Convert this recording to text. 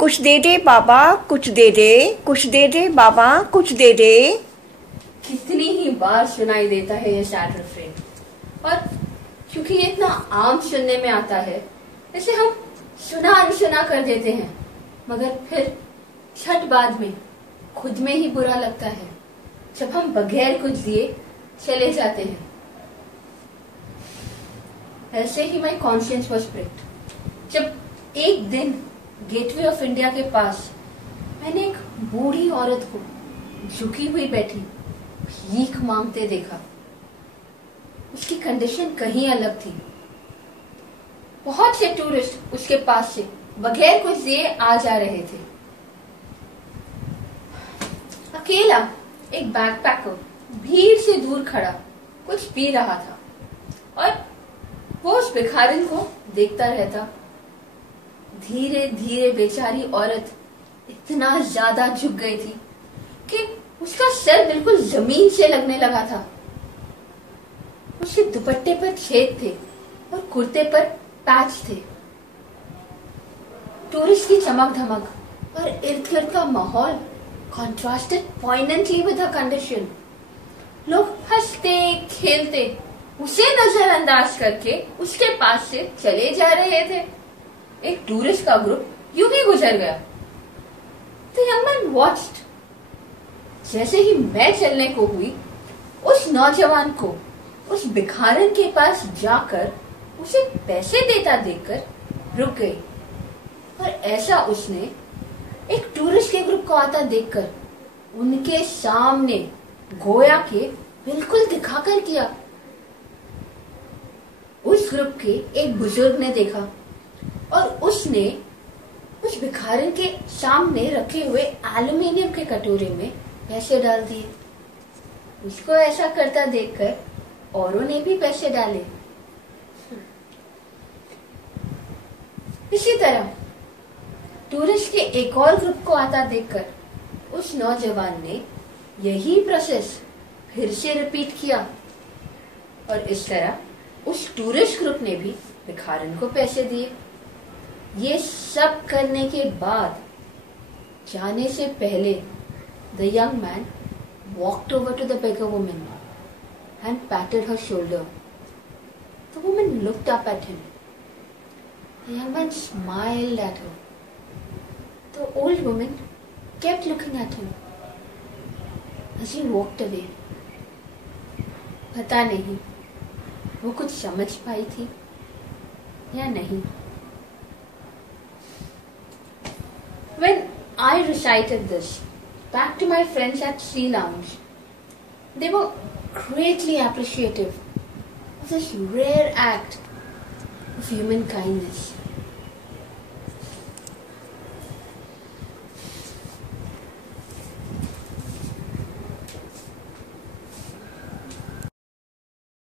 कुछ दे दे बाबा, कुछ दे दे, कुछ दे दे बाबा, कुछ दे दे। कितनी ही बार सुनाई देता है ये सैड रिफ्रेन, और क्योंकि ये इतना आम सुनने में आता है, इसे हम सुना अनसुना कर देते हैं, मगर फिर छठ बाद में खुद में ही बुरा लगता है जब हम बगैर कुछ दिए चले जाते हैं। ऐसे ही माई कॉन्शियंस वॉज प्रिक्ड जब एक दिन गेटवे ऑफ इंडिया के पास मैंने एक बूढ़ी औरत को झुकी हुई बैठी भीख मांगते देखा। उसकी कंडीशन कहीं अलग थी। बहुत से टूरिस्ट उसके पास से बगैर कुछ दिए आ जा रहे थे। अकेला एक बैकपैकर भीड़ से दूर खड़ा कुछ पी रहा था और वो उस भिखारिन को देखता रहता। धीरे धीरे बेचारी औरत इतना ज्यादा झुक गई थी कि उसका सर बिल्कुल जमीन से लगने लगा था। उसके दुपट्टे पर छेद थे और कुर्ते पर पैच थे। टूरिस्ट की चमक धमक और इर्द गिर्द का माहौल कॉन्ट्रास्टेड पॉइनेंटली विद हर कंडीशन। लोग हंसते खेलते उसे नजरअंदाज करके उसके पास से चले जा रहे थे। एक टूरिस्ट का ग्रुप यूं ही गुजर गया। The young man watched. जैसे ही मैं चलने को हुई, उस नौजवान को उस भिखारन के पास जाकर उसे पैसे देता देखकर रुक गई। और ऐसा उसने एक टूरिस्ट के ग्रुप को आता देखकर उनके सामने गोया के बिल्कुल दिखाकर किया। उस ग्रुप के एक बुजुर्ग ने देखा और उसने उस भिखारन के सामने रखे हुए एल्युमिनियम के कटोरे में पैसे डाल दिए। उसको ऐसा करता देखकर औरों ने भी पैसे डाले। इसी तरह टूरिस्ट के एक और ग्रुप को आता देखकर उस नौजवान ने यही प्रोसेस फिर से रिपीट किया और इस तरह उस टूरिस्ट ग्रुप ने भी भिखारन को पैसे दिए। ये सब करने के बाद जाने से पहले the young man walked over to the beggar woman and patted her shoulder. The woman looked up at him. The young man smiled at her. The old woman kept looking at him as he walked away. पता नहीं वो कुछ समझ पाई थी या नहीं। When I recited this back to my friends at Sea Lounge, they were greatly appreciative of this rare act of human kindness.